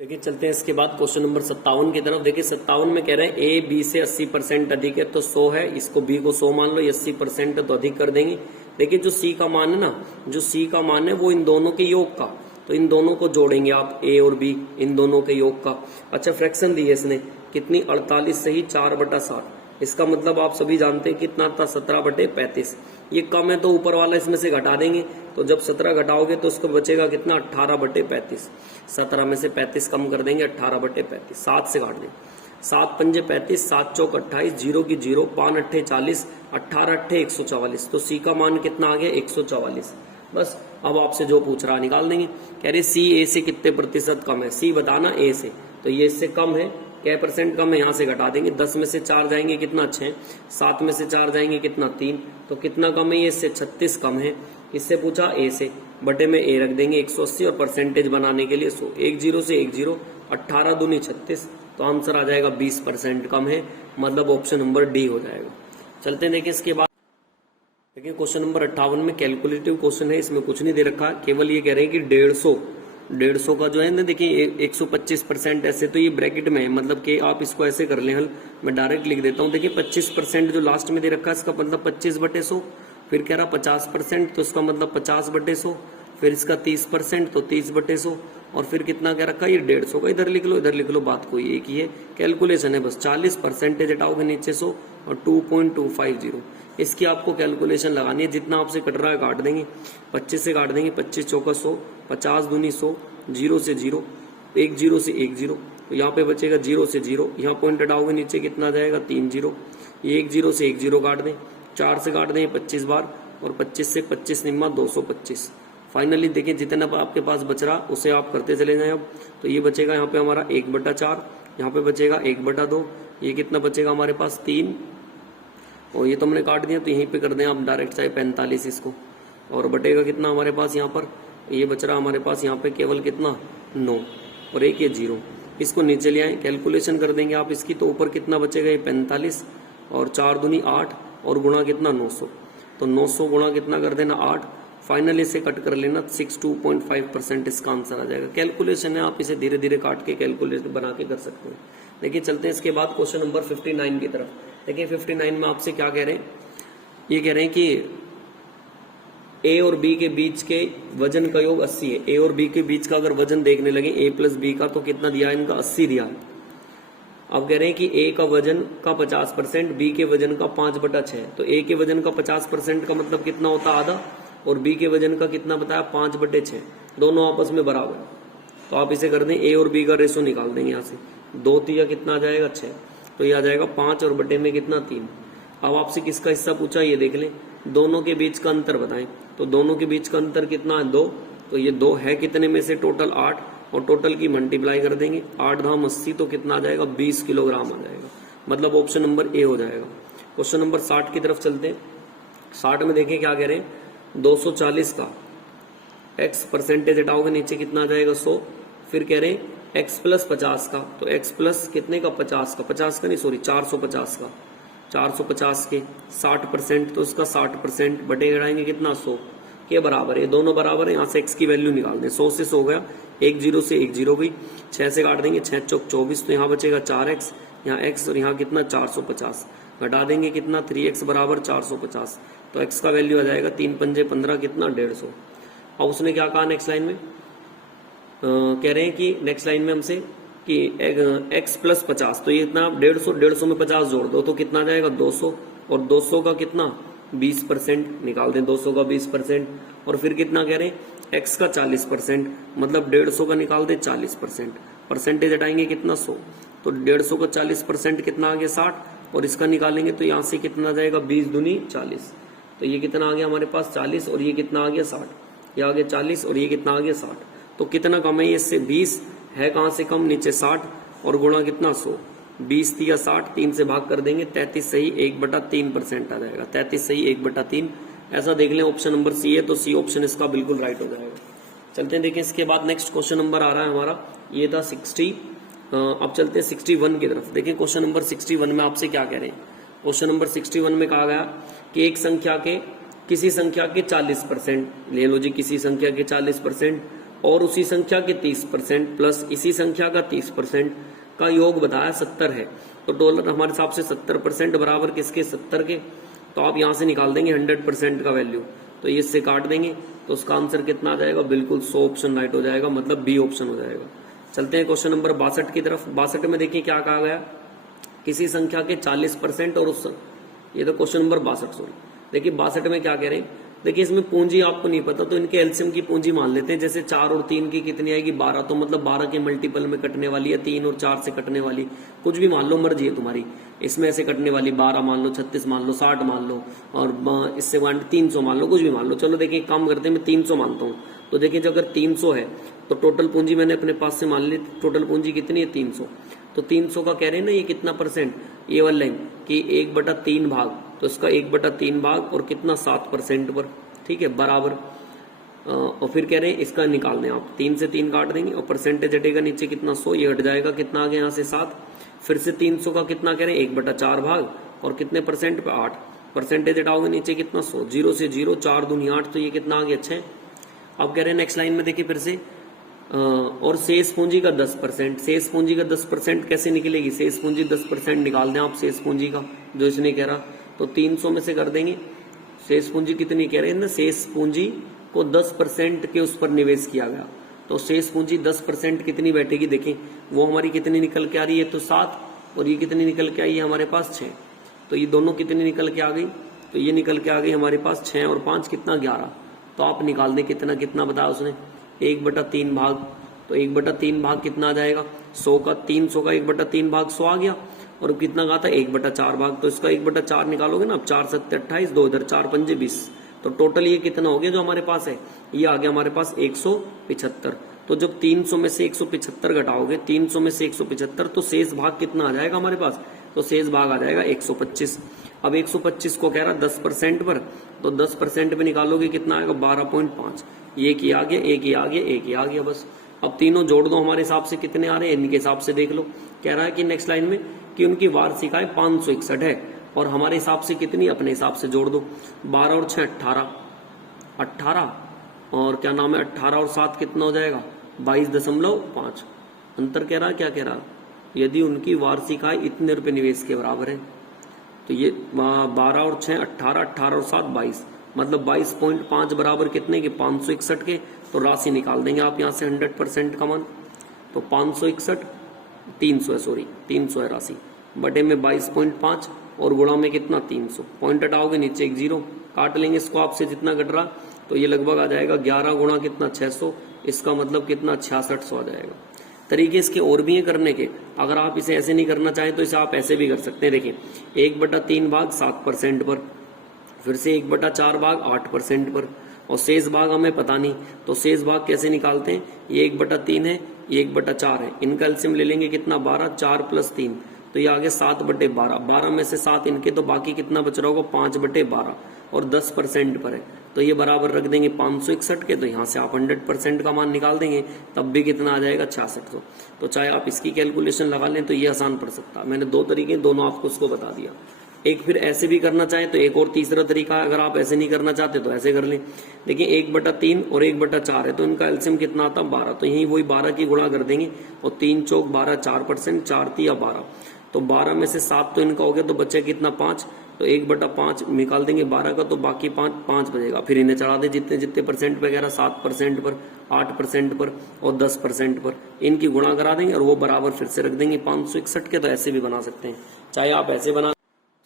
देखिए चलते हैं इसके बाद क्वेश्चन नंबर 57 की तरफ। देखिए 57 में कह रहे हैं ए बी से 80% अधिक है तो 100 है, इसको बी को 100 मान लो, ये 80% है तो अधिक कर देंगे। देखिए जो सी का मान है ना, जो सी का मान है वो इन दोनों के योग का, तो इन दोनों को जोड़ेंगे आप, ए और बी, इन दोनों के योग का। अच्छा फ्रैक्शन दी है इसने कितनी, 48 सही 4/60। इसका मतलब आप सभी जानते हैं कितना था, 17/35। ये कम है तो ऊपर वाला इसमें से घटा देंगे, तो जब 17 घटाओगे तो उसको बचेगा कितना, 18/35। 17 में से 35 कम कर देंगे, 18/35। 7 से काट देंगे, 7 पंजे 35, 7 चौक 28, 0 की 0, 5 अट्ठे 40, 18 अट्ठे 144। तो सी का मान कितना आ गया, 144। बस अब आपसे जो पूछ रहा निकाल देंगे। कह रहे सी ए से कितने प्रतिशत कम है, सी बताना ए से, तो ये इससे कम है, क्या % कम है, यहाँ से घटा देंगे। 10 में से 4 जाएंगे कितना, 6, 7 में से 4 जाएंगे कितना, 3, तो कितना कम है, ये इससे 36 कम है। इससे पूछा ए से, बटे में ए रख देंगे 180 और परसेंटेज बनाने के लिए 100, 1 0 से 1 0, 18 दूनी 36, तो आंसर आ जाएगा 20% कम है, मतलब ऑप्शन नंबर डी हो जाएगा। चलते हैं देखिए इसके बाद। देखिए क्वेश्चन नंबर 58 में कैलकुलेटिव क्वेश्चन है, इसमें कुछ नहीं दे रखा, केवल ये कह रहे हैं कि 150 का जो है ना, देखिए 125% ऐसे, तो ये ब्रैकेट में है, मतलब कि आप इसको ऐसे कर लें हल, मैं डायरेक्ट लिख देता हूँ। देखिए 25% जो लास्ट में दे रखा है इसका मतलब 25/100, फिर कह रहा 50% तो इसका मतलब 50/100, फिर इसका 30% तो 30/100, और फिर कितना कह रखा है, ये 150 का। इधर लिख लो, इधर लिख लो, बात कोई एक ही है, कैलकुलेशन है बस। 40% हटाओगे नीचे 100 और 2.250, इसकी आपको कैलकुलेशन लगानी है। जितना आपसे कट रहा है काट देंगे, 25 से काट देंगे, 25 चौका 100, 50 दूनी 100, 0 से 0, 1 0 से 1 0, तो यहाँ पे बचेगा 0 से 0, यहाँ पॉइंट हटाओगे नीचे कितना जाएगा, 3 0, ये 1 0 से 1 0 काट दें, 4 से काट दें 25 बार, और 25 से 25 निम्मा 225। फाइनली देखिए जितना आपके पास बच रहा उसे आप करते चले जाएं। अब तो ये बचेगा यहाँ पे हमारा 1/4, यहाँ पे बचेगा 1/2, ये कितना बचेगा हमारे पास 3, और ये तो हमने काट दिया, तो यहीं पे कर दें आप डायरेक्ट, चाहे 45 इसको, और बटेगा कितना हमारे पास यहाँ पर, ये बच रहा हमारे पास यहाँ पे केवल कितना, 9, और एक ये 0, इसको नीचे ले आए, कैलकुलेशन कर देंगे आप इसकी, तो ऊपर कितना बचेगा, ये 45, और 4 दूनी 8, और गुणा कितना 900, तो 900 गुणा कितना कर देना 8, फाइनली इसे कट कर लेना, 62.5% इसका आंसर आ जाएगा। कैलकुलेशन है, आप इसे धीरे धीरे काट के कैलकुलेट बना के कर सकते हैं। देखिए चलते हैं इसके बाद क्वेश्चन नंबर 59 की तरफ। देखिए 59 में आपसे क्या कह रहे हैं, ये कह रहे हैं कि ए और बी के बीच के वजन का योग 80 है। ए और बी के बीच का अगर वजन देखने लगे, ए प्लस बी का, तो कितना दिया है इनका, 80 दिया है। अब कह रहे हैं कि ए का वजन का 50%, बी के वजन का 5/6, तो ए के वजन का 50% का मतलब कितना होता है, आधा, और बी के वजन का कितना बताया, 5/6, दोनों आपस में बराबर। तो आप इसे कर दें, ए और बी का रेशो निकाल देंगे यहाँ से, 2 तिया कितना आ जाएगा, 6, तो ये आ जाएगा 5 और बटे में कितना, 3। अब आपसे किसका हिस्सा पूछा, ये देख लें, दोनों के बीच का अंतर बताएं, तो दोनों के बीच का अंतर कितना है, 2, तो ये 2 है कितने में से, टोटल 8, और टोटल की मल्टीप्लाई कर देंगे, 8 धाम 80, तो कितना आ जाएगा, 20 किलोग्राम आ जाएगा, मतलब ऑप्शन नंबर ए हो जाएगा। क्वेश्चन नंबर 60 की तरफ चलते हैं। 60 में देखें क्या कह रहे हैं, 240 का x% हटाओगे नीचे कितना आ जाएगा, 100, फिर कह रहे हैं x + 50 का, तो x प्लस कितने का, 50 का, 50 का नहीं सॉरी 450 का, 450 के 60%, तो इसका 60% बटे गिराएंगे कितना, 100 के बराबर है, दोनों बराबर है। यहाँ से x की वैल्यू निकाल दें, 100 से 100 गया, 1 0 से 1 0 गई, 6 से काट देंगे, 6 चौक 24, तो यहाँ बचेगा 4x, यहाँ x, और यहाँ कितना 450, घटा देंगे कितना, 3x बराबर 450, तो x का वैल्यू आ जाएगा 3 पंजे 15 कितना, 150। अब उसने क्या कहा नेक्स्ट लाइन में, कह रहे हैं कि नेक्स्ट लाइन में हमसे कि x + 50, तो ये इतना 150, 150 में 50 जोड़ दो तो कितना जाएगा, 200, और 200 का कितना 20% निकाल दें, 200 का 20%, और फिर कितना कह रहे हैं x का 40%, मतलब 150 का निकाल दें 40%, परसेंटेज हटाएंगे कितना 100, तो 150 का 40% कितना आ गया 60, और इसका निकालेंगे तो यहाँ से कितना जाएगा 20 दूनी 40, तो ये कितना आ गया हमारे पास 40, और ये कितना आ गया 60, ये आ गया 40, और ये कितना आ गया 60, तो कितना कम है, इससे 20 है, कहाँ से कम, नीचे 60, और गुणा कितना 100, 20 या 60, 3 से भाग कर देंगे, 33 सही 1/3% आ जाएगा, 33 सही 1/3, ऐसा देख लें, ऑप्शन नंबर सी है, तो सी ऑप्शन इसका बिल्कुल राइट हो जाएगा। चलते हैं देखिए इसके बाद नेक्स्ट क्वेश्चन नंबर आ रहा है हमारा, ये था 60, अब चलते हैं 61 की तरफ। देखिए क्वेश्चन नंबर 61 में आपसे क्या कह रहे हैं, क्वेश्चन नंबर 61 में कहा गया कि एक संख्या के किसी संख्या के 40%, ले लो जी किसी संख्या के 40%, और उसी संख्या के 30% प्लस इसी संख्या का 30% का योग बताया 70 है। तो डॉलर हमारे हिसाब से 70% बराबर किसके, 70 के। तो आप यहां से निकाल देंगे 100% का वैल्यू, तो ये इससे काट देंगे तो उसका आंसर कितना आ जाएगा, बिल्कुल 100 ऑप्शन राइट हो जाएगा, मतलब बी ऑप्शन हो जाएगा। चलते हैं क्वेश्चन नंबर 62 की तरफ। 62 में देखिए क्या कहा गया, किसी संख्या के 40% और उस, ये तो क्वेश्चन नंबर 62 सॉरी। देखिए 62 में क्या कह रहे हैं, देखिए इसमें पूंजी आपको नहीं पता तो इनके एलसीएम की पूंजी मान लेते हैं। जैसे 4 और 3 की कितनी आएगी, 12, तो मतलब 12 के मल्टीपल में कटने वाली है, 3 और 4 से कटने वाली, कुछ भी मान लो, मर्जी है तुम्हारी। इसमें ऐसे कटने वाली 12 मान लो, 36 मान लो, 60 मान लो, और इससे 300 मान लो, कुछ भी मान लो। चलो देखिए एक काम करते हैं, मैं 300 मानता हूँ। तो देखिए जो अगर 300 है तो टोटल पूंजी मैंने अपने पास से मान ली, टोटल पूंजी कितनी है, 300। तो 300 का कह रहे हैं ना ये कितना परसेंट, ये वाला लाइन कि 1/3 भाग, तो इसका 1/3 भाग और कितना 7% पर, ठीक है, बराबर। और फिर कह रहे हैं इसका निकाल दें आप, 3 से 3 काट देंगे और परसेंटेज हटेगा नीचे कितना 100, ये हट जाएगा, कितना आ गया यहाँ से 7। फिर से 300 का कितना कह रहे हैं, 1/4 भाग और कितने परसेंट पे, 8 परसेंटेज हटाओगे नीचे कितना 100, 0 से 0, 4 दूनी 8, तो ये कितना आ गया 6। अब कह रहे हैं नेक्स्ट लाइन में देखिए फिर से, और शेष पूंजी का 10%, शेष पूंजी का 10% कैसे निकलेगी, शेष पूंजी 10% निकाल दें आप शेष पूंजी का, जो इसने कह रहा। तो 300 में से कर देंगे, शेष पूंजी कितनी कह रहे हैं ना, शेष पूंजी को 10% के उस पर निवेश किया गया, तो शेष पूंजी 10% कितनी बैठेगी, देखें वो हमारी कितनी निकल के आ रही है, तो 7, और ये कितनी निकल के आई है हमारे पास 6। तो ये दोनों कितनी निकल के आ गई, तो ये निकल के आ गई हमारे पास 6 और 5 कितना 11। तो आप निकाल दें कितना कितना बताया उसने, 1/3 भाग, तो 1/3 भाग कितना आ जाएगा 100 का, 300 का 1/3 भाग 100 आ गया, और कितना कहा था 1/4 भाग, तो इसका 1/4 निकालोगे ना, 4 7 28, 2 इधर 4 पंजे 20, तो टोटल ये कितना हो गया जो हमारे पास है, ये आ गया हमारे पास 175। तो जब 300 में से 175 घटाओगे, 300 में से 175, तो शेष भाग कितना आ जाएगा हमारे पास, तो शेष भाग आ जाएगा 125। अब 125 को कह रहा 10% पर, तो 10% पे निकालोगे कितना आएगा 12.5, एक ही आ गया, एक ही आ गया, एक ही आ गया, बस। अब तीनों जोड़ दो, हमारे हिसाब से कितने आ रहे हैं, इनके हिसाब से देख लो। कह रहा है कि नेक्स्ट लाइन में कि उनकी वार्षिक आय 561 है, और हमारे हिसाब से कितनी, अपने हिसाब से जोड़ दो, 12 और 6 18, और क्या नाम है 18 और 7 कितना हो जाएगा 22.5। अंतर कह रहा है, क्या कह रहा, यदि उनकी वार्षिक आय इतने रुपए निवेश के बराबर है, तो ये 12 और 6 18, 18 और 7 22, मतलब 22.5 बराबर कितने के 561 के। तो राशि निकाल देंगे आप यहाँ से 100% का मान, तो 561 300 है, सॉरी 300 है राशि, बटे में 22.5 और गुणा में कितना 300, पॉइंट हटाओगे नीचे एक 0, काट लेंगे इसको आपसे जितना घट रहा, तो ये लगभग आ जाएगा 11 गुणा कितना 600, इसका मतलब कितना 6600 आ जाएगा। तरीके इसके और भी हैं करने के, अगर आप इसे ऐसे नहीं करना चाहें तो इसे आप ऐसे भी कर सकते हैं। देखिए 1/3 भाग 7% पर, फिर से 1/4 भाग 8% पर, और शेष भाग हमें पता नहीं, तो शेष भाग कैसे निकालते हैं, ये 1/3 है, ये 1/4 है, इनका एलसीएम ले लेंगे कितना 12, 4 + 3, तो ये आगे 7/12, 12 में से 7 इनके, तो बाकी कितना बच रहा होगा 5/12, और 10% पर है, तो ये बराबर रख देंगे 561 के, तो यहाँ से आप 100% का मान निकाल देंगे, तब भी कितना आ जाएगा 6600। तो चाहे आप इसकी कैलकुलेशन लगा लें तो ये आसान पड़ सकता है। मैंने 2 तरीके, दोनों आपको उसको बता दिया। एक फिर ऐसे भी करना चाहें तो एक और तीसरा तरीका, अगर आप ऐसे नहीं करना चाहते तो ऐसे कर लें। देखिए 1/3 और 1/4 है, तो इनका एलसीएम कितना आता है 12, तो यही वही 12 की गुणा कर देंगे, और 3 चौक 12, 4%, 4 3 12, तो 12 में से 7 तो इनका हो गया, तो बचे कितना 5, तो 1/5 निकाल देंगे 12 का, तो बाकी 5 बचेगा। फिर इन्हें चढ़ा दे जितने जितने परसेंट वगैरह, 7% पर, 8% पर और 10% पर, इनकी गुणा करा देंगे और वो बराबर फिर से रख देंगे 561 के। तो ऐसे भी बना सकते हैं, चाहे आप ऐसे बना।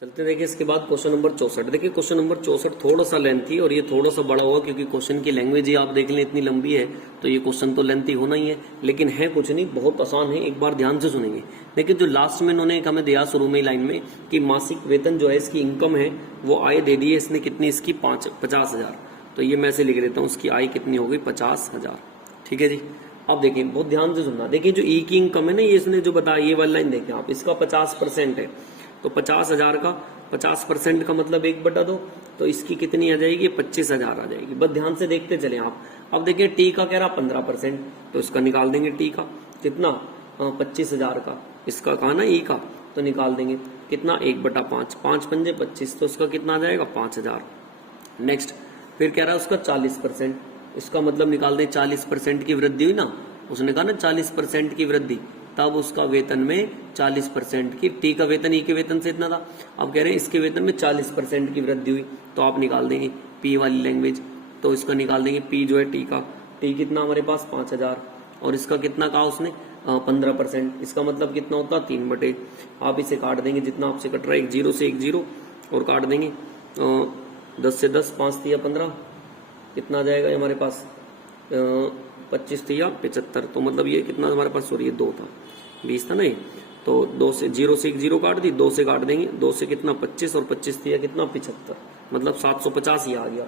चलते देखिए इसके बाद क्वेश्चन नंबर 64। देखिए क्वेश्चन नंबर 64 थोड़ा सा लेंथी और ये थोड़ा सा बड़ा होगा, क्योंकि क्वेश्चन की लैंग्वेज ही आप देख लें इतनी लंबी है, तो ये क्वेश्चन तो लेंथी होना ही है, लेकिन है कुछ नहीं, बहुत आसान है, एक बार ध्यान से सुनेंगे। देखिए जो लास्ट में इन्होंने एक हमें दिया शुरू में लाइन में कि मासिक वेतन जो है इसकी इनकम है वो आय दे दी है इसने, कितनी इसकी 50,000, तो ये मैं ऐसे लिख देता हूँ, उसकी आय कितनी हो गई 50,000। ठीक है जी। अब देखिए बहुत ध्यान से सुनना, देखिए जो ई की इनकम है ना, ये इसने जो बताया ये वाली लाइन देखें आप, इसका 50% है, तो 50,000 का 50% का मतलब 1/2, तो इसकी कितनी आ जाएगी 25,000 आ जाएगी। बस ध्यान से देखते चले आप। अब देखिए टी का कह रहा 15%, तो इसका निकाल देंगे टी का कितना 25,000 का, इसका कहा ना ई का, तो निकाल देंगे कितना 1/5, 5 पंजे 25, तो इसका कितना आ जाएगा 5,000। नेक्स्ट फिर कह रहा है उसका 40%, इसका मतलब निकाल दें 40% की वृद्धि हुई ना, उसने कहा ना 40% की वृद्धि, तब उसका वेतन में 40% की, टी का वेतन ई के वेतन से इतना था, अब कह रहे हैं इसके वेतन में 40% की वृद्धि हुई, तो आप निकाल देंगे पी वाली लैंग्वेज, तो इसका निकाल देंगे पी जो है टी का, टी कितना हमारे पास 5000 और इसका कितना कहा उसने 15%, इसका मतलब कितना होता 3/, आप इसे काट देंगे जितना आपसे कट रहा है, 1 0 से 1 0 और काट देंगे 10 से 10, 5 तिया 15, कितना आ जाएगा हमारे पास 25 तिया 75, तो मतलब ये कितना हमारे पास, सॉरी ये 2 था, 20 था नहीं, तो 2 से 0 से 1 0 काट दी, 2 से काट देंगे, 2 से कितना 25 और 25 तिया कितना 75, मतलब 750 ही आ गया।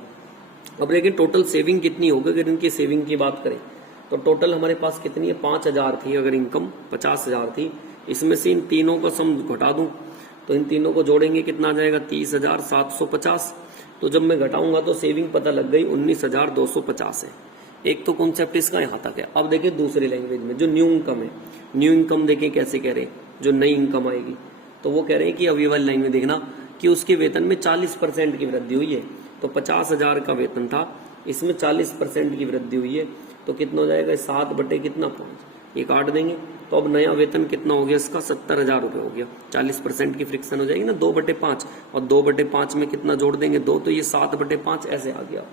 अब देखिए टोटल सेविंग कितनी होगी, अगर इनकी सेविंग की बात करें तो टोटल हमारे पास कितनी है, 5000 थी अगर इनकम, 50,000 थी, इसमें से इन तीनों का सम घटा दूं तो इन तीनों को जोड़ेंगे कितना आ जाएगा 30,750, तो जब मैं घटाऊंगा तो सेविंग पता लग गई 19,250 है। एक तो कॉन्सेप्ट इसका यहाँ तक है। अब देखिए दूसरी लैंग्वेज में जो न्यू इनकम है, न्यू इनकम देखिए कैसे कह रहे हैं, जो नई इनकम आएगी, तो वो कह रहे हैं कि अभी वाली लाइन में देखना कि उसके वेतन में 40% की वृद्धि हुई है, तो 50,000 का वेतन था, इसमें 40% की वृद्धि हुई है, तो कितना हो जाएगा 7/5, ये काट देंगे, तो अब नया वेतन कितना हो गया इसका 70,000 रुपये हो गया, 40% की फ्रिक्शन हो जाएगी ना 2/5, और 2/5 में कितना जोड़ देंगे 2, तो ये 7/5 ऐसे आ गया।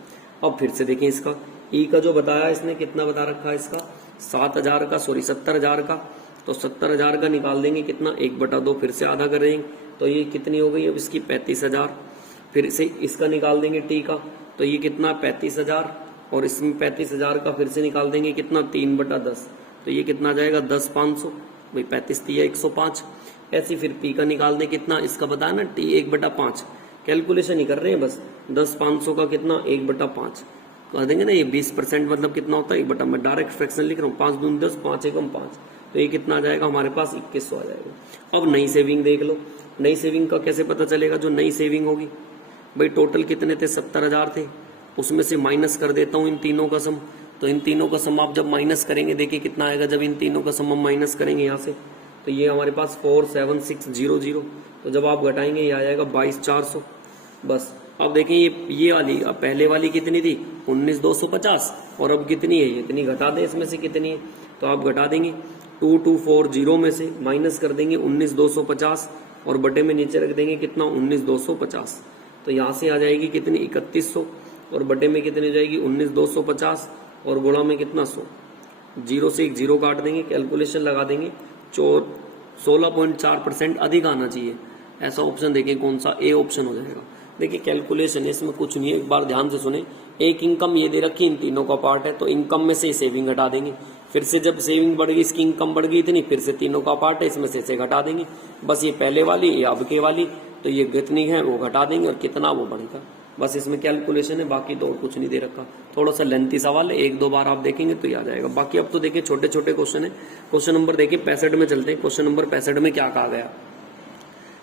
अब फिर से देखें इसका ई का जो बताया इसने कितना बता रखा है इसका 70,000 का, तो 70,000 का निकाल देंगे कितना 1/2, फिर से आधा करेंगे तो ये कितनी हो गई अब इसकी 35,000, फिर से इसका निकाल देंगे टी का, तो ये कितना 35,000 और इसमें 35,000 का फिर से निकाल देंगे कितना 3/10, तो ये कितना जाएगा 10,500, भाई 35 तिया 105, ऐसे फिर पी का निकाल दें कितना, इसका बताया ना टी 1/5, कैलकुलेशन ही कर रहे हैं बस, 10,500 का कितना 1/5 कर देंगे ना, ये 20% मतलब कितना होता है 1/, मैं डायरेक्ट फ्रैक्शन लिख रहा हूँ, 5 दूनी 10, 5 एकम 5, तो ये कितना आ जाएगा हमारे पास 2100 आ जाएगा। अब नई सेविंग देख लो, नई सेविंग का कैसे पता चलेगा, जो नई सेविंग होगी भाई टोटल कितने थे 70,000 थे, उसमें से माइनस कर देता हूँ इन तीनों का सम, तो इन तीनों का सम आप जब माइनस करेंगे देखिए कितना आएगा, जब इन तीनों का सम हम माइनस करेंगे यहाँ से, तो ये हमारे पास 47600, तो जब आप घटाएंगे ये आ जाएगा 22,400 बस। अब देखें ये वाली अब पहले वाली कितनी थी 19,250 और अब कितनी है, ये इतनी घटा दें इसमें से कितनी है, तो आप घटा देंगे 2240 में से माइनस कर देंगे 19,250 और बटे में नीचे रख देंगे कितना 19,250, तो यहाँ से आ जाएगी कितनी 3100 और बटे में कितनी जाएगी 19,250 और गुणा में कितना 100, 0 से 1 0 काट देंगे, कैलकुलेशन लगा देंगे, 16.4% अधिक आना चाहिए, ऐसा ऑप्शन देखें कौन सा, ए ऑप्शन हो जाएगा। देखिए कैलकुलेशन है इसमें कुछ नहीं है, एक बार ध्यान से सुने, एक इनकम ये दे रखी इन तीनों का पार्ट है, तो इनकम में से सेविंग घटा देंगे, फिर से जब सेविंग बढ़ गई इसकी इनकम बढ़ गई इतनी, फिर से तीनों का पार्ट है इसमें से घटा देंगे, बस ये पहले वाली ये अब के वाली, तो ये कितनी है वो घटा देंगे और कितना वो बढ़ेगा, बस इसमें कैलकुलेशन है, बाकी तो और कुछ नहीं दे रखा। थोड़ा सा लेंथी सवाल है, 1-2 बार आप देखेंगे तो याद आएगा। बाकी अब तो देखिए छोटे छोटे क्वेश्चन है। क्वेश्चन नंबर देखिए 65 में चलते हैं। क्वेश्चन नंबर 65 में क्या कहा गया,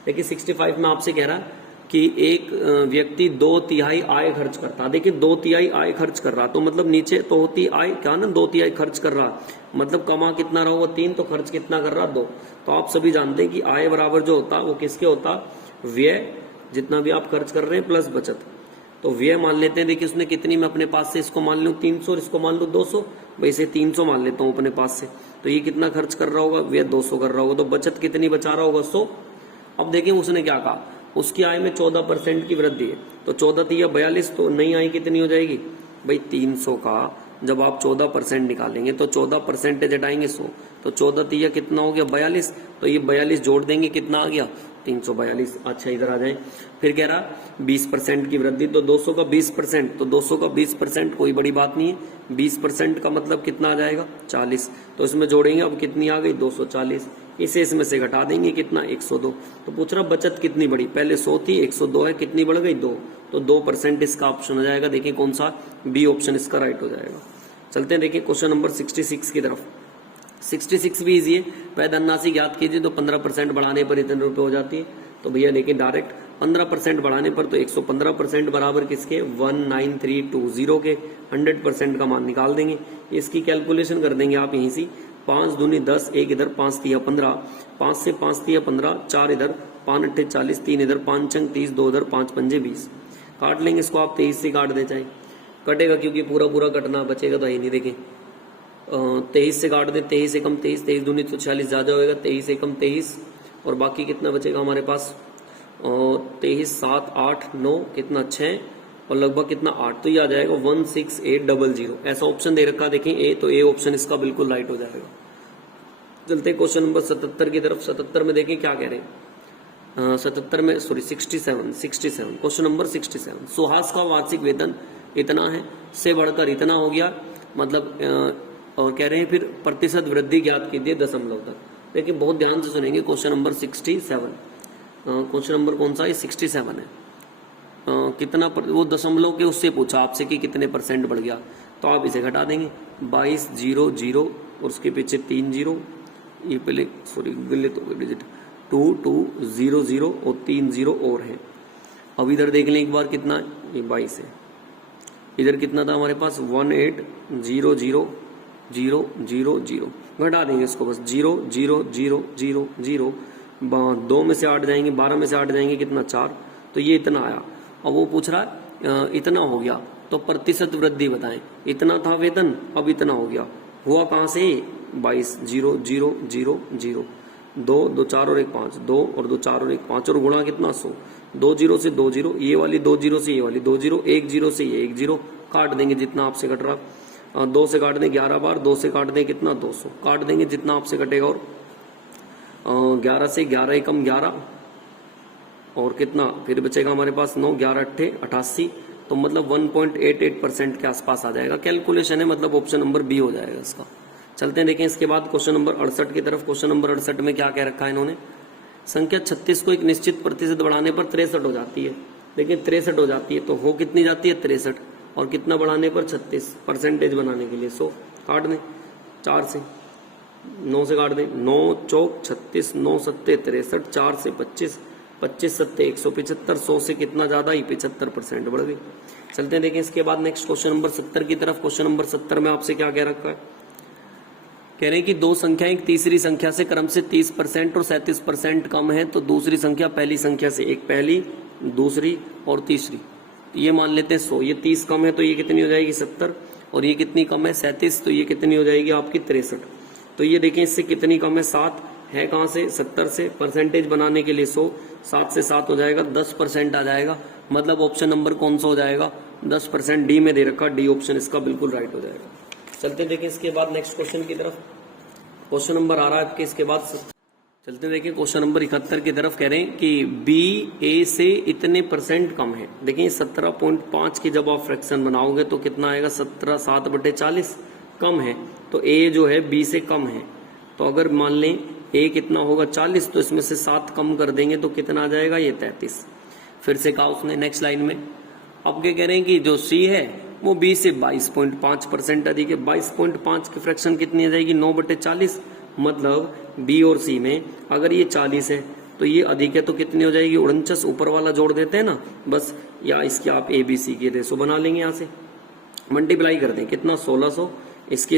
देखिए 65 में आपसे कह रहा है कि एक व्यक्ति 2/3 आय खर्च करता, देखिए 2/3 आय खर्च कर रहा, तो मतलब नीचे तो होती आय क्या ना 2/3 खर्च कर रहा, मतलब कमा कितना रहा होगा 3, तो खर्च कितना कर रहा 2। तो आप सभी जानते हैं कि आय बराबर जो होता वो किसके होता, व्यय जितना भी आप खर्च कर रहे हैं प्लस बचत। तो व्यय मान लेते हैं, देखिए उसने कितनी, मैं अपने पास से इसको मान लूँ 300 और इसको मान लूँ 200, वैसे 300 मान लेता हूँ अपने पास से, तो ये कितना खर्च कर रहा होगा, व्यय 200 कर रहा होगा, तो बचत कितनी बचा रहा होगा 100। अब देखिए उसने क्या कहा, उसकी आय में 14% की वृद्धि है, तो 14 × 42, तो नई आय कितनी हो जाएगी भाई 300 का जब आप 14% निकालेंगे तो 14% हटाएंगे 100, तो 14 कितना हो गया 42, तो ये 42 जोड़ देंगे कितना आ गया 342। अच्छा इधर आ जाए, फिर कह रहा 20% की वृद्धि, तो 200 का 20%, तो 200 का 20% कोई बड़ी बात नहीं है, 20% का मतलब कितना आ जाएगा 40, तो इसमें जोड़ेंगे अब कितनी आ गई 240, इसे इसमें से घटा देंगे कितना 102। तो पूछ रहा बचत कितनी बढ़ी, पहले 100 थी 102 है, कितनी बढ़ गई 2, तो 2% इसका ऑप्शन हो जाएगा। देखिए कौन सा, बी ऑप्शन इसका राइट हो जाएगा। चलते हैं देखिए क्वेश्चन नंबर 66 की तरफ। 66 भी इजी है, वह धनराशि ज्ञात कीजिए तो 15% बढ़ाने पर इतने रुपए हो जाती है। तो भैया देखिए डायरेक्ट 15% बढ़ाने पर तो 115% बराबर किसके 19320 के 100% का मान निकाल देंगे। इसकी कैलकुलेशन कर देंगे आप यहीं से, 5 दूनी 10, 1 इधर 5 तिया 15, 5 से 5 तिया 15, 4 इधर 5 अट्ठे 40, 3 इधर 5 अंक 30, 2 इधर 5 पंजे 20, काट लेंगे इसको आप 23 से काट दे चाहे, कटेगा क्योंकि पूरा पूरा कटना, बचेगा तो ही नहीं। देखें 23 से काट दे, 23 एकम 23, 23 दूनी तो 46 ज्यादा होएगा, 23 एकम 23 और बाकी कितना बचेगा हमारे पास 23 7 8 9 कितना 6 और लगभग कितना 8, तो ये आ जाएगा 16800। ऐसा ऑप्शन दे रखा देखें ए, तो ए ऑप्शन इसका बिल्कुल राइट हो जाएगा। चलते क्वेश्चन नंबर 77 की तरफ। 77 में देखें क्या कह रहे हैं, 77 में सॉरी 67 क्वेश्चन नंबर 67। सुहास का वार्षिक वेतन इतना है से बढ़कर इतना हो गया, मतलब और कह रहे हैं फिर प्रतिशत वृद्धि ज्ञात कीजिए दशमलव तक। देखिए बहुत ध्यान से सुनेंगे, क्वेश्चन नंबर 67, क्वेश्चन नंबर कौन सा है 67 है। कितना वो दशमलव के उससे पूछा आपसे कि कितने परसेंट बढ़ गया, तो आप इसे घटा देंगे 2200 और उसके पीछे 3 0, ये पहले सॉरी गलत हो गए डिजिट, 2200 और 3 0 और है। अब इधर देख लें एक बार कितना, ये 22 है, इधर कितना था हमारे पास 1800000, घटा देंगे इसको बस 00000, 2 में से 8 जाएंगे, 12 में से 8 जाएंगे कितना 4, तो ये इतना आया। अब वो पूछ रहा है इतना हो गया तो प्रतिशत वृद्धि बताएं। इतना था वेतन, अब इतना हो गया, हुआ कहां से 22,000,000, 2 2 4 और 1 5, 2 और 2 4 और 1 5 और गुणा कितना 100, 2 0 से 2 0, ये वाली 2 0 से ये वाली 2 0, 1 0 से ये 1 0, काट देंगे जितना आपसे कट रहा, 2 से काट दें 11 बार, 2 से काट दें कितना 200, काट देंगे जितना आपसे कटेगा, और 11 से 11 एकम 11 और कितना फिर बचेगा हमारे पास 9, 11 अट्ठे 88, तो मतलब 1.88% के आसपास आ जाएगा। कैलकुलेशन है, मतलब ऑप्शन नंबर बी हो जाएगा इसका। चलते हैं देखें इसके बाद क्वेश्चन नंबर 68 की तरफ। क्वेश्चन नंबर 68 में क्या कह रखा है इन्होंने, संख्या 36 को एक निश्चित प्रतिशत बढ़ाने पर 63 हो जाती है। देखिए 63 हो जाती है तो हो कितनी जाती है 63, और कितना बढ़ाने पर 36, परसेंटेज बनाने के लिए 100, काट दें 4 से, 9 से काट दें, 9 चौक 36, 9 सत्ते 63, 4 से 25, 25 सत्ते 175, 100 से कितना ज्यादा ही 75% बढ़ गई। चलते हैं देखें इसके बाद नेक्स्ट क्वेश्चन नंबर 70 की तरफ। क्वेश्चन नंबर 70 में आपसे क्या कह रखा है, कह रहे हैं कि दो संख्याएं एक तीसरी संख्या से क्रम से 30% और 37% कम है, तो दूसरी संख्या पहली संख्या से, एक पहली दूसरी और तीसरी, ये मान लेते हैं 100, ये 30 कम है तो ये कितनी हो जाएगी 70, और ये कितनी कम है 37, तो ये कितनी हो जाएगी आपकी 63। तो ये देखें इससे कितनी कम है 7 है, कहां से 70 से, परसेंटेज बनाने के लिए 100, 7 से 7 हो जाएगा 10% आ जाएगा, मतलब ऑप्शन नंबर कौन सा हो जाएगा 10%, डी में दे रखा, डी ऑप्शन इसका बिल्कुल राइट हो जाएगा। चलते देखें इसके बाद नेक्स्ट क्वेश्चन की तरफ। क्वेश्चन नंबर आ रहा है आपके इसके बाद, चलते देखिए क्वेश्चन नंबर 71 की तरफ। कह रहे हैं कि बी ए से इतने % कम है। देखिए 17.5 की जब आप फ्रैक्शन बनाओगे तो कितना आएगा 17 7/40 कम है, तो ए जो है बी से कम है। तो अगर मान लें ए कितना होगा 40, तो इसमें से 7 कम कर देंगे तो कितना आ जाएगा ये 33। फिर से कहा उसने नेक्स्ट लाइन में। अब क्या कह रहे हैं कि जो सी है वो बी से 22.5% अधिक है। 22.5 की फ्रैक्शन कितनी आ जाएगी 9/40, मतलब बी और सी में अगर ये 40 है तो ये अधिक है, तो कितनी हो जाएगी 49, ऊपर वाला जोड़ देते हैं ना बस, या इसकी आप ए बी सी के रेशो बना लेंगे, यहाँ से मल्टीप्लाई कर दें कितना 1600, इसकी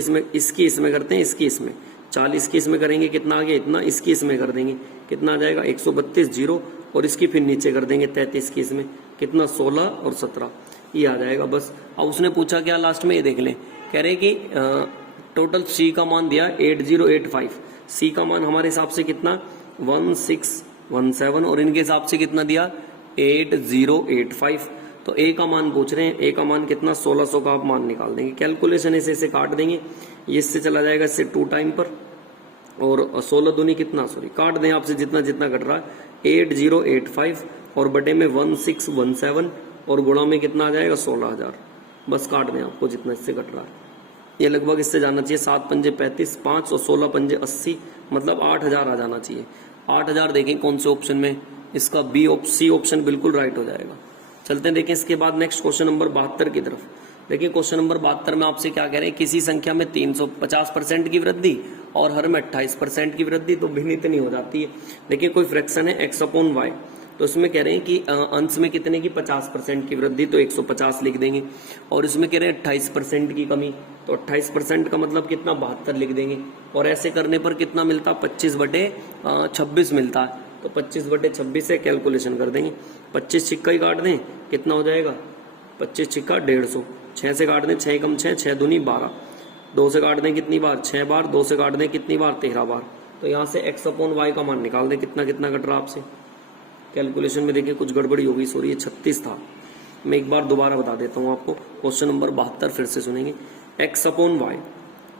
इसमें करते हैं, इसकी इसमें 40 की इसमें करेंगे कितना आ गया इतना, इसकी इसमें कर देंगे कितना आ जाएगा 132 जीरो, और इसकी फिर नीचे कर देंगे 33 की इसमें कितना 16 और 17, ये आ जाएगा बस। अब उसने पूछा क्या लास्ट में, ये देख लें, कह रहे कि टोटल सी का मान दिया 8085, सी का मान हमारे हिसाब से कितना 1617, और इनके हिसाब से कितना दिया 8085, तो ए का मान पूछ रहे हैं, ए का मान कितना 1600 का आप मान निकाल देंगे। कैलकुलेशन इसे काट देंगे, ये इससे चला जाएगा इससे 2 टाइम पर, और 16 दूनी कितना सॉरी काट दें आपसे जितना जितना कट रहा है 8085 और बटे में 1617 और गुणा में कितना आ जाएगा 16000, बस काट दें आपको जितना इससे कट रहा है। ये लगभग इससे जाना चाहिए 7 पंजे 35, 5 और 16 पंजे 80, मतलब 8000 आ जाना चाहिए। 8000 देखें कौन से ऑप्शन में, इसका बी सी ऑप्शन बिल्कुल राइट हो जाएगा। चलते हैं देखें इसके बाद नेक्स्ट क्वेश्चन नंबर 72 की तरफ। देखिए क्वेश्चन नंबर 72 में आपसे क्या कह रहे हैं, किसी संख्या में 350% की वृद्धि और हर में 28% की वृद्धि तो भिन्न इतनी हो जाती है। देखिए कोई फ्रैक्शन है x/y, तो इसमें कह रहे हैं कि अंश में कितने की 50% की वृद्धि, तो 150 लिख देंगे, और इसमें कह रहे हैं 28% की कमी, तो 28% का मतलब कितना 72 लिख देंगे, और ऐसे करने पर कितना मिलता 25/26 मिलता है, तो 25/26 से कैलकुलेशन कर देंगे, 25 सिक्का ही काट दें कितना हो जाएगा 25 सिक्का 150, 6 से काट दें, 6 कम 6, 6 दूनी 12, 2 से काट दें कितनी बार, 6 बार, 2 से काट दें कितनी बार, 13 बार। तो यहाँ से x अपॉन वाई का मान निकाल दें, कितना कितना कट रहा आपसे। कैलकुलेशन में देखिए कुछ गड़बड़ी हो गई, सॉरी, ये 36 था। मैं एक बार दोबारा बता देता हूँ आपको, क्वेश्चन नंबर 72 फिर से सुनेंगे। x अपॉन वाई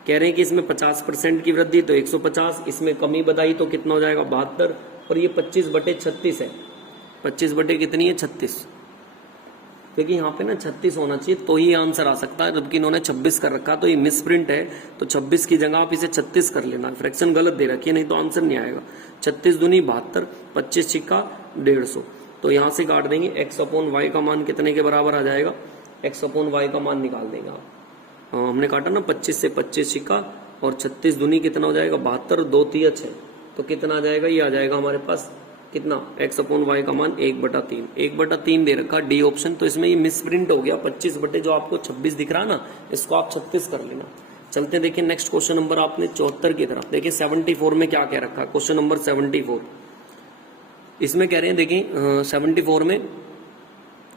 कह रहे हैं कि इसमें 50% की वृद्धि तो 150, इसमें कमी बताई तो कितना हो जाएगा 72, और ये 25/36 है। 25 कितनी है 36, क्योंकि यहाँ पे ना 36 होना चाहिए तो ही आंसर आ सकता है, जबकि इन्होंने 26 कर रखा, तो ये मिस प्रिंट है। तो 26 की जगह आप इसे 36 कर लेना, फ्रैक्शन गलत दे रखी है, नहीं तो आंसर नहीं आएगा। 36 दूनी 72, 25 छिक्का 150। तो यहाँ से काट देंगे, x अपॉन वाई का मान कितने के बराबर आ जाएगा, x अपॉन वाई का मान निकाल देंगे आप। हमने काटा ना 25 से 25 छिक्का, और 36 दूनी कितना हो जाएगा 72, 2 3 6, तो कितना आ जाएगा, ये आ जाएगा हमारे पास कितना, x अपॉन वाई का मान 1/3, 1/3 दे रखा डी ऑप्शन। तो इसमें ये मिस प्रिंट हो गया, 25 बटे जो आपको 26 दिख रहा है ना, इसको आप 36 कर लेना। चलते देखिए नेक्स्ट क्वेश्चन नंबर आपने 74 की तरफ। देखिए 74 में क्या कह रखा है, क्वेश्चन नंबर 74 इसमें कह रहे हैं, देखिए 74 में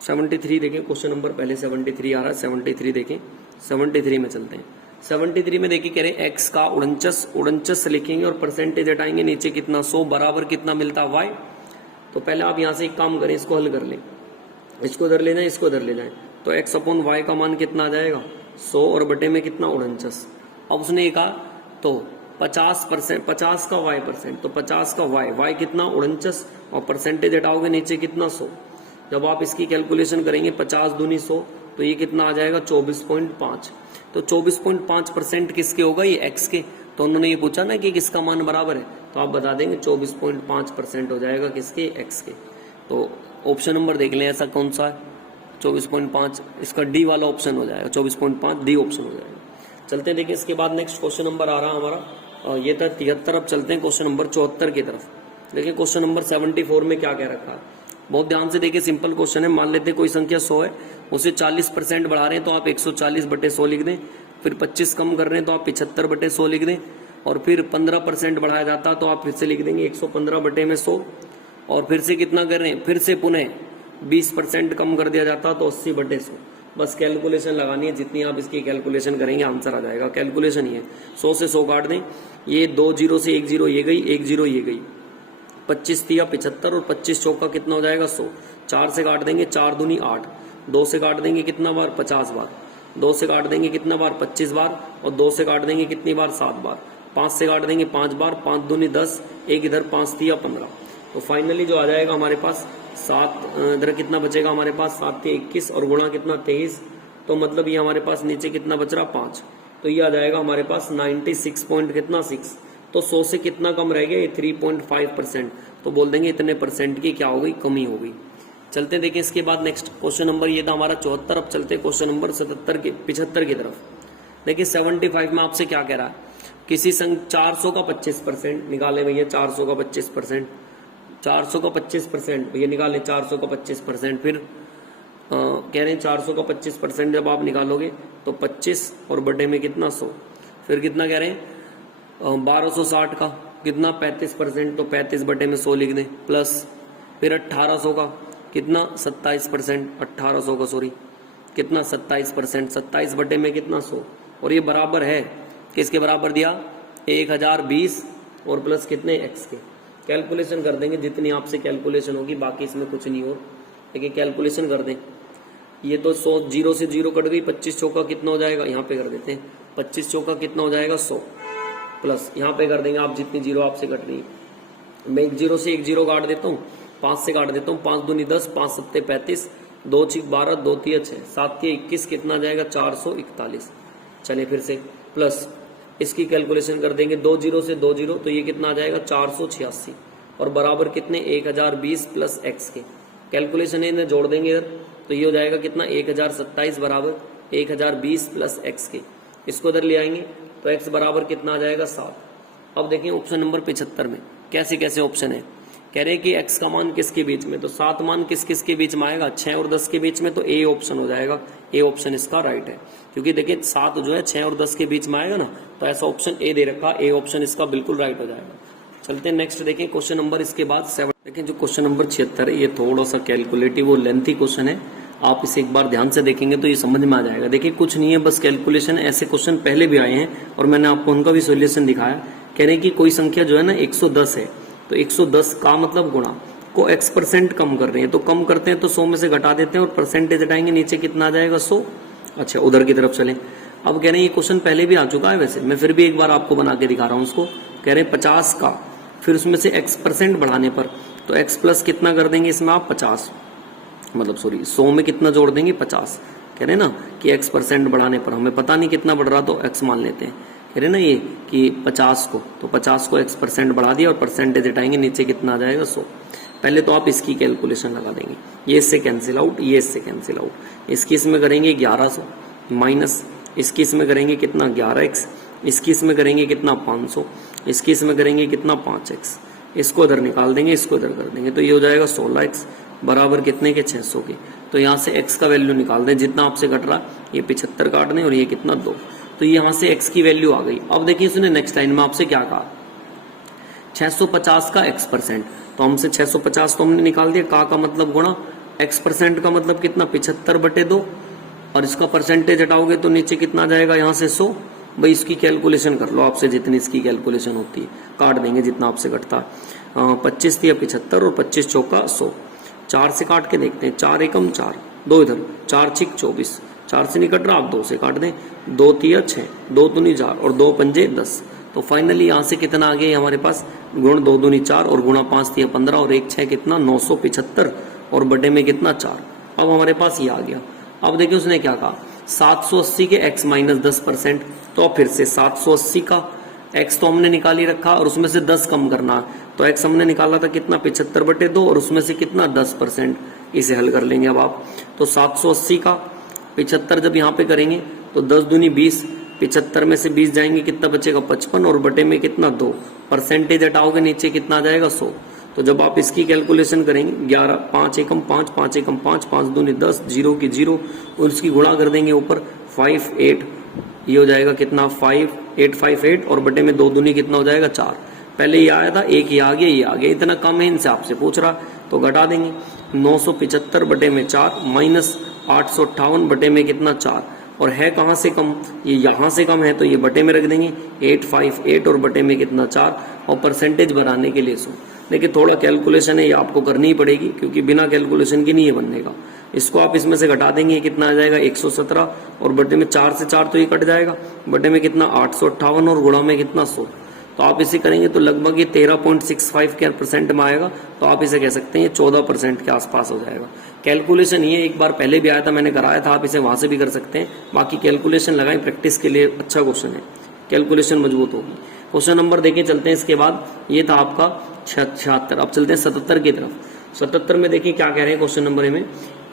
73 देखें, क्वेश्चन नंबर पहले 73 आ रहा है, 73 देखें, 73 में चलते हैं। 73 में देखिए कह रहे हैं x का 49 लिखेंगे और परसेंटेज हटाएंगे, नीचे कितना 100 बराबर कितना मिलता है y। तो पहले आप यहाँ से एक काम करें, इसको हल कर लें, इसको इधर ले जाए, इसको इधर ले जाए, तो x अपॉन वाई का मान कितना आ जाएगा 100 और बटे में कितना 49। अब उसने ये कहा तो 50%, 50 का y परसेंट, तो 50 का y कितना 49, और परसेंटेज हटाओगे नीचे कितना 100। जब आप इसकी कैलकुलेशन करेंगे 50 दूनी 100, तो ये कितना आ जाएगा 24.5। तो 24.5% किसके होगा, ये x के। तो उन्होंने ये पूछा ना कि किसका मान बराबर है, तो आप बता देंगे 24.5% हो जाएगा किसके, x के। तो ऑप्शन नंबर देख लें ऐसा कौन सा है, 24.5, इसका डी वाला ऑप्शन हो जाएगा, 24.5 डी ऑप्शन हो जाएगा। चलते हैं देखिए इसके बाद नेक्स्ट क्वेश्चन नंबर आ रहा हमारा, ये था 73। अब चलते हैं क्वेश्चन नंबर 74 की तरफ। देखिए क्वेश्चन नंबर 74 में क्या कह रखा है, बहुत ध्यान से देखिए, सिंपल क्वेश्चन है। मान लेते हैं कोई संख्या 100 है, उसे 40% बढ़ा रहे हैं तो आप 140/100 लिख दें, फिर 25 कम कर रहे हैं तो आप 75/100 लिख दें, और फिर 15% बढ़ाया जाता तो आप फिर से लिख देंगे 115/100, और फिर से कितना कर रहे हैं, फिर से पुनः 20% कम कर दिया जाता तो 80/100। बस कैलकुलेशन लगानी है, जितनी आप इसकी कैलकुलेशन करेंगे आंसर आ जाएगा। कैलकुलेशन ही है, 100 से 100 काट दें, ये 2 0 से 1 0 ये गई, 1 0 ये गई, 25 दिया 75, और 25 चौका कितना हो जाएगा 100। 4 से काट देंगे, 4 दूनी 8, 2 से काट देंगे कितना बार 50 बार, 2 से काट देंगे कितना बार 25 बार, और 2 से काट देंगे कितनी बार 7 बार, 5 से काट देंगे 5 बार, 5 दूनी 10, एक इधर 5 दिया 15। तो फाइनली जो आ जाएगा हमारे पास 7, इधर कितना बचेगा हमारे पास 7 × 21 और गुणा कितना 23, तो मतलब ये हमारे पास नीचे कितना बच रहा 5, तो ये आ जाएगा हमारे पास 96 पॉइंट कितना 6। तो 100 से कितना कम रह गया, ये 3.5%। तो बोल देंगे इतने परसेंट की क्या हो गई, कमी हो गई। चलते देखिए इसके बाद नेक्स्ट क्वेश्चन नंबर, ये था हमारा 74। अब चलते क्वेश्चन नंबर 75 की तरफ। देखिए 75 में आपसे क्या कह रहा है, किसी संख्या 400 का 25% निकाले भैया, 400 का 25%, 400 का 25% भैया निकाले, 400 का 25%। फिर कह रहे हैं 400 का 25% जब आप निकालोगे तो 25 और बटे में कितना 100, फिर कितना कह रहे हैं 1260 का कितना 35%, तो 35 बटे में 100 लिख दें, प्लस फिर 1800 का कितना 27%, 1800 का सॉरी कितना 27%, 27 बटे में कितना 100, और ये बराबर है किसके बराबर दिया 1020 और प्लस कितने x के। कैलकुलेशन कर देंगे जितनी आपसे कैलकुलेशन होगी, बाकी इसमें कुछ नहीं हो। देखिए कैलकुलेशन कर दें, ये तो 100 0 से 0 कट गई, 25 चौका कितना हो जाएगा, यहाँ पे कर देते हैं 25 चौका कितना हो जाएगा 100, प्लस यहाँ पे कर देंगे आप जितनी 0 आपसे कट रही है। मैं 1 0 से 1 0 काट देता हूँ, 5 से काट देता हूँ, 5 दूनी 10, 5 सत्ते 35, 2 6 12, 2 3 6, 7 21 कितना जाएगा 441। चलिए फिर से प्लस इसकी कैलकुलेशन कर देंगे, 2 0 से 2 0, तो ये कितना आ जाएगा 486, और बराबर कितने 1020 प्लस x के। कैलकुलेशन इन्हें जोड़ देंगे इधर, तो ये हो जाएगा कितना 1027 बराबर 1020 प्लस x के। इसको इधर ले आएंगे तो x बराबर कितना आ जाएगा 7। अब देखिए ऑप्शन नंबर 75 में कैसे कैसे ऑप्शन है, कह रहे हैं कि x का मान किसके बीच में, तो 7 मान किस किस के बीच में आएगा, 6 और 10 के बीच में, तो ए ऑप्शन हो जाएगा, ए ऑप्शन इसका राइट है। क्योंकि देखिए 7 जो है 6 और 10 के बीच में आएगा ना, तो ऐसा ऑप्शन ए दे रखा, ए ऑप्शन इसका बिल्कुल राइट हो जाएगा। चलते हैं नेक्स्ट देखिए क्वेश्चन नंबर इसके बाद 7। देखिए जो क्वेश्चन नंबर 76 है, ये थोड़ा सा कैलकुलेटिव और लेंथी क्वेश्चन है, आप इसे एक बार ध्यान से देखेंगे तो ये समझ में आ जाएगा। देखिए कुछ नहीं है, बस कैलकुलेशन, ऐसे क्वेश्चन पहले भी आए हैं और मैंने आपको उनका भी सॉल्यूशन दिखाया। कह रहे हैं कि कोई संख्या जो है ना 110 है, तो 110 का मतलब गुणा को x% कम कर रहे हैं, तो कम करते हैं तो 100 में से घटा देते हैं और परसेंटेज हटाएंगे, नीचे कितना आ जाएगा 100। अच्छा उधर की तरफ चलें। अब कह रहे हैं ये क्वेश्चन पहले भी आ चुका है, वैसे मैं फिर भी एक बार आपको बना के दिखा रहा हूँ उसको। कह रहे हैं 50 का, फिर उसमें से x% बढ़ाने पर तो x प्लस कितना कर देंगे इसमें आप 50, मतलब सॉरी 100 में कितना जोड़ देंगे 50। कह रहे हैं ना कि x% बढ़ाने पर हमें पता नहीं कितना बढ़ रहा तो x मान लेते हैं। कह रहे हैं ना ये कि 50 को, तो 50 को x% बढ़ा दिया और परसेंटेज हटाएंगे, नीचे कितना आ जाएगा 100। पहले तो आप इसकी कैलकुलेशन लगा देंगे, ये इससे कैंसिल आउट, ये इससे कैंसिल आउट। इसकी इसमें करेंगे 1100 माइनस इसकी इसमें करेंगे कितना 11x, इसकी इसमें करेंगे कितना 500, इसकी इसमें करेंगे कितना 5x। इसको इधर निकाल देंगे, इसको इधर कर देंगे, तो ये हो जाएगा 16x बराबर कितने के 600 के। तो यहाँ से x का वैल्यू निकाल दें, जितना आपसे घट रहा ये 75 काट दें और ये कितना 2, तो यहाँ से x की वैल्यू आ गई। अब देखिए उसने नेक्स्ट लाइन में आपसे क्या कहा, 650 का x%, तो हमसे 650 तो हमने निकाल दिया, का मतलब गुणा x% का मतलब कितना 75/2, और इसका परसेंटेज हटाओगे तो नीचे कितना जाएगा यहाँ से 100। भाई इसकी कैलकुलेशन कर लो, आपसे जितनी इसकी कैलकुलेशन होती है काट देंगे जितना आपसे घटता है। 25 या 75 और 25 चौका 100, 4 से काट के देखते हैं, 4 एकम 4, 2 इधर, 4 छिक 24, 4 से नहीं कट रहा, आप 2 से काट दें, 2 तिया 6, 2 दूनी 4 और 2 पंजे 10। तो फाइनली यहाँ से कितना आ गया हमारे पास, गुण 2 दूनी 4 और गुणा 5 तिया 15 और 1 6 कितना 975 और बटे में कितना 4। अब हमारे पास ये आ गया। अब देखिए उसने क्या कहा, 780 के x माइनस 10%, तो फिर से 780 का x तो हमने निकाल ही रखा और उसमें से 10 कम करना है, तो x हमने निकाला था कितना 75/2 और उसमें से कितना 10%। इसे हल कर लेंगे अब आप, तो 780 का 75 जब यहाँ पे करेंगे तो 10 दूनी 20, 75 में से 20 जाएंगे कितना बचेगा 55 और बटे में कितना 2, परसेंटेज हटाओगे नीचे कितना आ जाएगा 100। तो जब आप इसकी कैलकुलेशन करेंगे 11 5 एकम 5 5 एकम 5 5 दूनी 10 0 की 0 और उसकी गुणा कर देंगे ऊपर 5 8, ये हो जाएगा कितना 5858 और बटे में 2 दूनी कितना हो जाएगा 4। पहले ये आया था, एक ये आ गया, ये आ गया, इतना कम है इनसे आपसे पूछ रहा, तो घटा देंगे 975 बटे में 4 माइनस 858 बटे में कितना 4, और है कहाँ से कम, ये यहाँ से कम है तो ये बटे में रख देंगे 858 और बटे में कितना 4 और परसेंटेज बनाने के लिए 100। देखिए थोड़ा कैलकुलेशन है, ये आपको करनी ही पड़ेगी क्योंकि बिना कैलकुलेशन की नहीं है बनने का। इसको आप इसमें से घटा देंगे, कितना आ जाएगा 117 और बटे में 4 से 4 तो ये कट जाएगा, बटे में कितना 858 और गुणा में कितना 100। तो आप इसे करेंगे तो लगभग ये 13.65 के % में आएगा, तो आप इसे कह सकते हैं ये 14% के आसपास हो जाएगा। कैलकुलेशन ये एक बार पहले भी आया था, मैंने कराया था, आप इसे वहां से भी कर सकते हैं। बाकी कैलकुलेशन लगाएं, प्रैक्टिस के लिए अच्छा क्वेश्चन है, कैलकुलेशन मजबूत होगी। क्वेश्चन नंबर देखे चलते हैं, इसके बाद ये था आपका 76। अब चलते हैं 77 की तरफ। 77 में देखिए क्या कह रहे हैं क्वेश्चन नंबर में,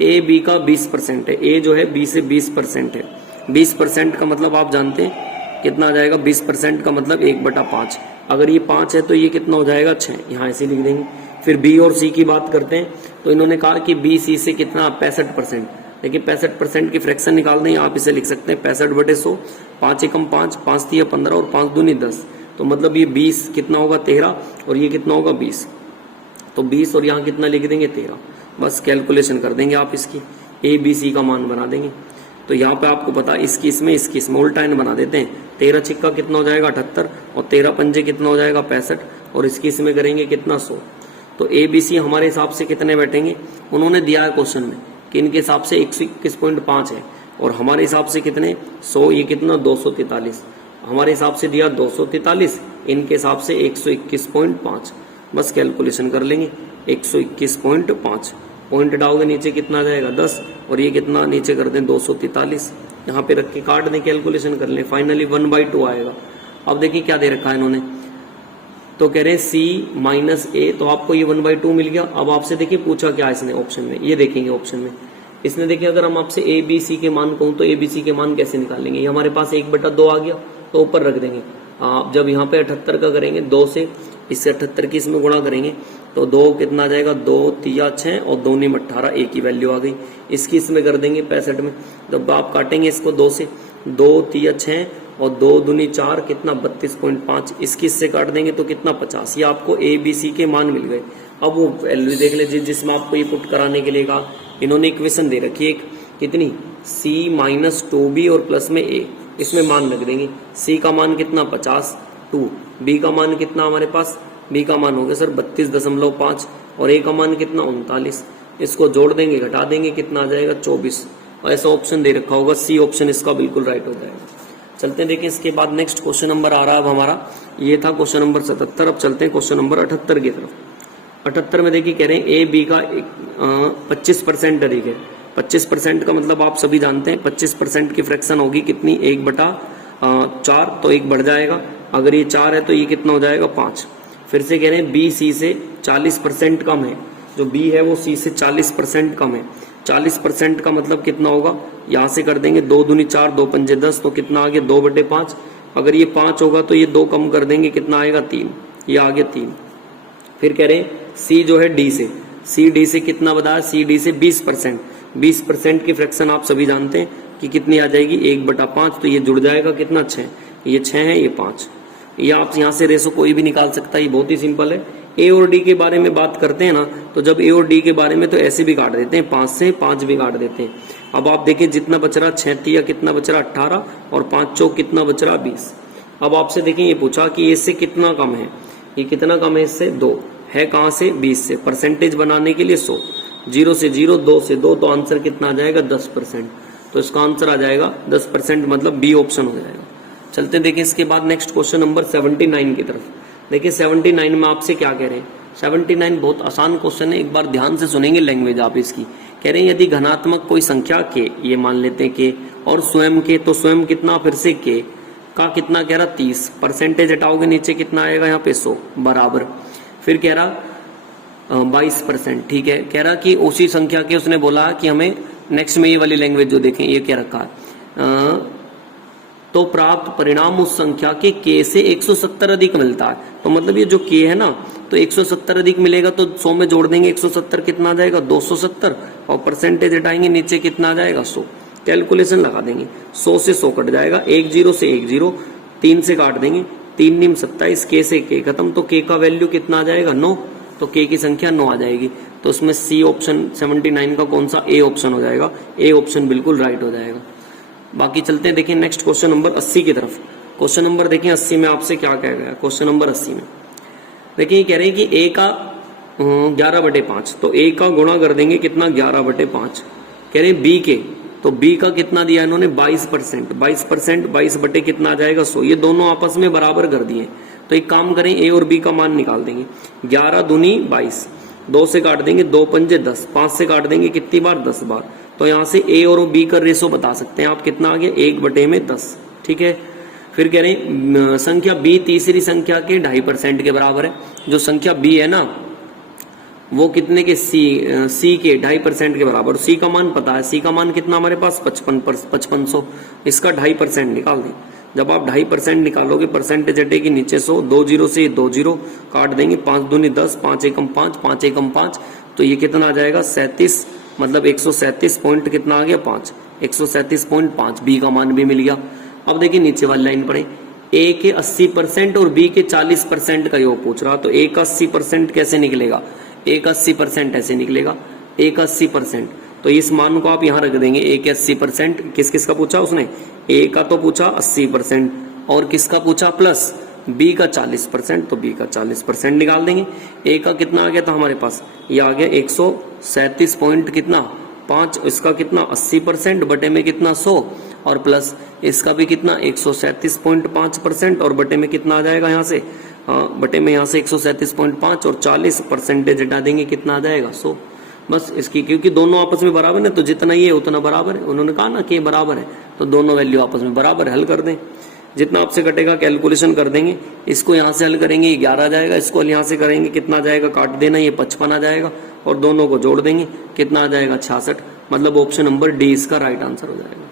ए बी का 20% है, ए जो है बी से 20% है। 20% का मतलब आप जानते हैं कितना आ जाएगा, 20% का मतलब 1/5। अगर ये 5 है तो ये कितना हो जाएगा 6, यहाँ ऐसे लिख देंगे। फिर बी और सी की बात करते हैं, तो इन्होंने कहा कि बी सी से कितना 65%, देखिए 65% की फ्रैक्शन निकाल दें, आप इसे लिख सकते हैं 65/100, 5 एकम 5, 5 तिया 15 और 5 दूनी 10, तो मतलब ये 20 कितना होगा 13 और ये कितना होगा 20, तो 20 और यहाँ कितना लिख देंगे 13। बस कैलकुलेशन कर देंगे आप इसकी, ए बी सी का मान बना देंगे। तो यहाँ पे आपको पता इसकी इसमें उल्टा इन बना देते हैं, 13 छिक्का कितना हो जाएगा 78 और 13 पंजे कितना हो जाएगा 65 और इसकी इसमें करेंगे कितना 100। तो ए बी सी हमारे हिसाब से कितने बैठेंगे, उन्होंने दिया है क्वेश्चन में कि इनके हिसाब से 121.5 है और हमारे हिसाब से कितने 100, ये कितना 243, हमारे हिसाब से दिया 243, इनके हिसाब से 121.5। बस कैलकुलेशन कर लेंगे 121.5, पॉइंट डालोगे नीचे कितना आ जाएगा 10 और ये कितना नीचे कर दें 243, यहाँ पे रख के काट दें, कैलकुलेशन कर लें, फाइनली 1/2 आएगा। अब देखिए क्या दे रखा है इन्होंने, तो कह रहे हैं सी माइनस ए, तो आपको ये 1/2 मिल गया। अब आपसे देखिए पूछा क्या इसने ऑप्शन में, ये देखेंगे ऑप्शन में इसने देखिए अगर हम आपसे ए बी सी के मान कहूँ तो ए बी सी के मान कैसे निकालेंगे, ये हमारे पास 1/2 आ गया तो ऊपर रख देंगे। आप जब यहाँ पे 78 का करेंगे 2 से इससे 78 की इसमें गुणा करेंगे तो 2 कितना आ जाएगा 2 तिया 6 और 2 नीम 18, एक ही वैल्यू आ गई। इसकी इसमें कर देंगे 65 में, जब आप काटेंगे इसको 2 से, 2 तिया 6 और 2 दूनी 4 कितना 32.5, इसकी इससे काट देंगे तो कितना 50। ये आपको ए बी सी के मान मिल गए। अब वो वैल्यू देख लीजिए जिसमें आपको ये पुट कराने के लिए कहा, इन्होंने इक्वेशन दे रखी है एक, कितनी c माइनस 2b और प्लस में a, इसमें मान रख देंगे। c का मान कितना 50, 2, b का मान कितना हमारे पास, b का मान हो गया सर 32.5 और a का मान कितना 39, इसको जोड़ देंगे घटा देंगे कितना आ जाएगा 24, और ऐसा ऑप्शन दे रखा होगा, सी ऑप्शन इसका बिल्कुल राइट हो जाएगा। चलते हैं देखिए इसके बाद नेक्स्ट क्वेश्चन नंबर आ रहा है अब हमारा, ये था क्वेश्चन नंबर 77। अब चलते हैं क्वेश्चन नंबर 78 की तरफ। 78 में देखिए कह रहे हैं ए बी का 25% अधिक है। 25% का मतलब आप सभी जानते हैं 25% की फ्रैक्शन होगी कितनी, 1/4, तो 1 बढ़ जाएगा, अगर ये 4 है तो ये कितना हो जाएगा 5। फिर से कह रहे हैं बी सी से 40% कम है, जो बी है वो सी से 40% कम है। 40% का मतलब कितना होगा, यहां से कर देंगे 2 दूनी 4, 2 पंजे 10, तो कितना आ गया 2/5। अगर ये 5 होगा तो ये 2 कम कर देंगे, कितना आएगा 3, ये आ गया 3। फिर कह रहे हैं सी जो है डी से, सी डी से कितना बताया, सी डी से 20%। 20% की फ्रैक्शन आप सभी जानते हैं कि कितनी आ जाएगी 1/5, तो ये जुड़ जाएगा कितना 6, ये 6 है ये 5। ये आप यहाँ से रेशो कोई भी निकाल सकता है, ये बहुत ही सिंपल है। ए और डी के बारे में बात करते हैं ना, तो जब ए और डी के बारे में तो ऐसे भी काट देते हैं, 5 से 5 भी काट देते हैं। अब आप देखिए जितना बच रहा 6 तिया कितना बच रहा 18 और 5 चौक कितना बच रहा 20। अब आपसे देखिए ये पूछा कि इससे कितना कम है, ये कितना कम है इससे 2 है, कहाँ से 20 से। परसेंटेज बनाने के लिए 100, 0 से 0, 2 से 2, तो आंसर कितना आ जाएगा 10%। तो इसका आंसर आ जाएगा 10%, मतलब बी ऑप्शन हो जाएगा। चलते देखिए इसके बाद नेक्स्ट क्वेश्चन नंबर 79 की तरफ। देखिए 79 में आपसे क्या कह रहे हैं, 79 बहुत आसान क्वेश्चन है, एक बार ध्यान से सुनेंगे लैंग्वेज आप इसकी। कह रहे हैं यदि घनात्मक कोई संख्या के, ये मान लेते हैं के, और स्वयं के, तो स्वयं कितना, फिर से के का कितना कह रहा 30, परसेंटेज हटाओगे नीचे कितना आएगा यहाँ पे 100 बराबर। फिर कह रहा 22%, ठीक है। कह रहा कि उसी संख्या के, उसने बोला कि हमें नेक्स्ट में ये वाली लैंग्वेज जो देखें, ये क्या रखा है, तो प्राप्त परिणाम उस संख्या के k से 170 अधिक मिलता है। तो मतलब ये जो k है ना, तो 170 अधिक मिलेगा, तो 100 में जोड़ देंगे 170 कितना आ जाएगा 270, और परसेंटेज हटाएंगे नीचे कितना आ जाएगा 100। कैलकुलेशन लगा देंगे, 100 से 100 कट जाएगा, 1 0 से 1 0, 3 से काट देंगे, 3 निम 27, k से k खत्म, तो k का वैल्यू कितना आ जाएगा 9, तो k की संख्या 9 आ जाएगी। तो उसमें सी ऑप्शन 79 का कौन सा, ए ऑप्शन हो जाएगा, ए ऑप्शन बिल्कुल राइट हो जाएगा। बाकी चलते हैं देखिए नेक्स्ट क्वेश्चन नंबर 80 की तरफ। क्वेश्चन नंबर देखिए 80 में आपसे क्या कहा गया, क्वेश्चन नंबर 80 में देखिए कह रहे हैं कि a का 11/5, तो a का गुणा कर देंगे कितना 11/5। कह रहे हैं b के, तो b का कितना दिया इन्होंने 22%, 22% 22 बटे कितना आ जाएगा 100, ये दोनों आपस में बराबर कर दिए। तो एक काम करें a और b का मान निकाल देंगे, 11 दूनी 22, 2 से काट देंगे 2 पंजे 10, 5 से काट देंगे कितनी बार 10 बार। तो यहाँ से a और b का रेशो बता सकते हैं आप, कितना आ गया 1/10, ठीक है। फिर कह रहे हैं संख्या b तीसरी संख्या के 2.5% के बराबर है। जो संख्या b है ना वो कितने के, c के 2.5% के बराबर। c का मान पता है, c का मान कितना हमारे पास 5500, इसका 2.5% निकाल दें। जब आप 2.5% निकालोगे परसेंटेज हटेगी नीचे 100, 2 0 से 2 0 काट देंगे, 5 दूनी 10, 5 एकम 5, 5 एकम 5, तो ये कितना आ जाएगा 37, मतलब 137 पॉइंट कितना आ गया 5, 137.5। बी का मान भी मिल गया। अब देखिए नीचे वाली लाइन पढ़े, ए के 80% और बी के 40% का योग पूछ रहा, तो ए का 80% कैसे निकलेगा, ए का 80% ऐसे निकलेगा, ए का 80%, तो इस मान को आप यहाँ रख देंगे। ए के 80% किस किस का पूछा उसने, ए का तो पूछा 80% और किसका पूछा प्लस बी का 40%, तो बी का 40% निकाल देंगे। ए का कितना आ गया था हमारे पास, ये आ गया 137 पॉइंट कितना 5, इसका कितना 80% बटे में कितना 100, और प्लस इसका भी कितना 137.5% और बटे में कितना आ जाएगा यहाँ से, बटे में यहाँ से 137.5 और 40% हटा देंगे कितना आ जाएगा 100। बस इसकी, क्योंकि दोनों आपस में बराबर है, तो जितना ये उतना बराबर है, उन्होंने कहा ना कि बराबर है, तो दोनों वैल्यू आपस में बराबर, हल कर दें। जितना आपसे कटेगा कैलकुलेशन कर देंगे, इसको यहाँ से हल करेंगे ये 11 आ जाएगा, इसको यहाँ से करेंगे कितना आ जाएगा, काट देना ये 55 आ जाएगा, और दोनों को जोड़ देंगे कितना आ जाएगा 66, मतलब ऑप्शन नंबर डी इसका राइट आंसर हो जाएगा।